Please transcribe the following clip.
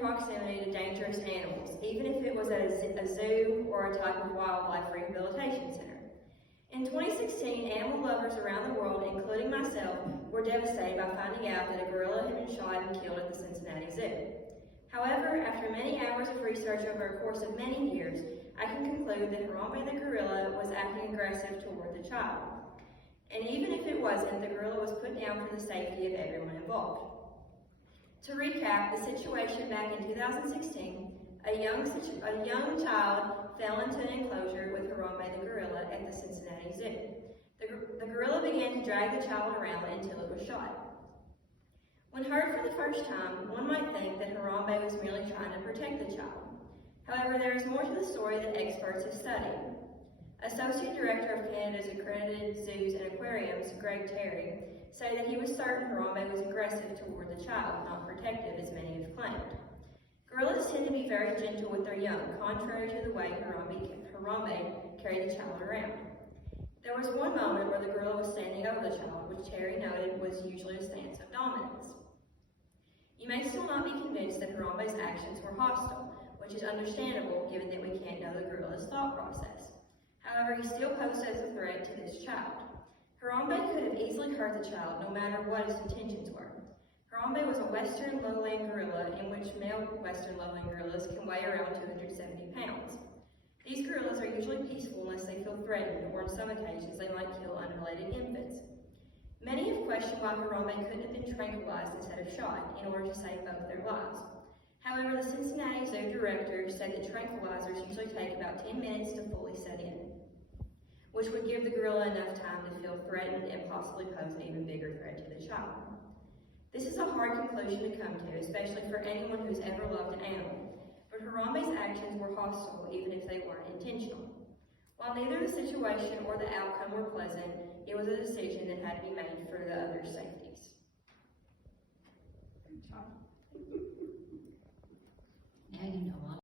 proximity to dangerous animals, even if it was at a zoo or a type of wildlife rehabilitation center. In 2016, animal lovers around the world, including myself, were devastated by finding out that a gorilla had been shot and killed at the Cincinnati Zoo. However, after many hours of research over a course of many years, I can conclude that Harambe the gorilla was acting aggressive toward the child. And even if it wasn't, the gorilla was put down for the safety of everyone involved. To recap, the situation back in 2016, a young child fell into an enclosure with Harambe the gorilla at the Cincinnati Zoo. The gorilla began to drag the child around until it was shot. When heard for the first time, one might think that Harambe was merely trying to protect the child. However, there is more to the story that experts have studied. Associate Director of Canada's Accredited Zoos and Aquariums, Greg Terry, say that he was certain Harambe was aggressive toward the child, not protective as many have claimed. Gorillas tend to be very gentle with their young, contrary to the way Harambe carried the child around. There was one moment where the gorilla was standing over the child, which Terry noted was usually a stance of dominance. You may still not be convinced that Harambe's actions were hostile, which is understandable given that we can't know the gorilla's thought process. However, he still posed as a threat to this child. Harambe could have easily hurt the child no matter what his intentions were. Harambe was a western lowland gorilla in which male western lowland gorillas can weigh around 270 pounds. These gorillas are usually peaceful unless they feel threatened, or on some occasions they might kill unrelated infants. Many have questioned why Harambe couldn't have been tranquilized instead of shot in order to save both their lives. However, the Cincinnati Zoo director said that tranquilizers usually take about 10 minutes to fully set in, which would give the gorilla enough time to feel threatened and possibly pose an even bigger threat to the child. This is a hard conclusion to come to, especially for anyone who's ever loved an animal, but Harambe's actions were hostile even if they weren't intentional. While neither the situation or the outcome were pleasant, it was a decision that had to be made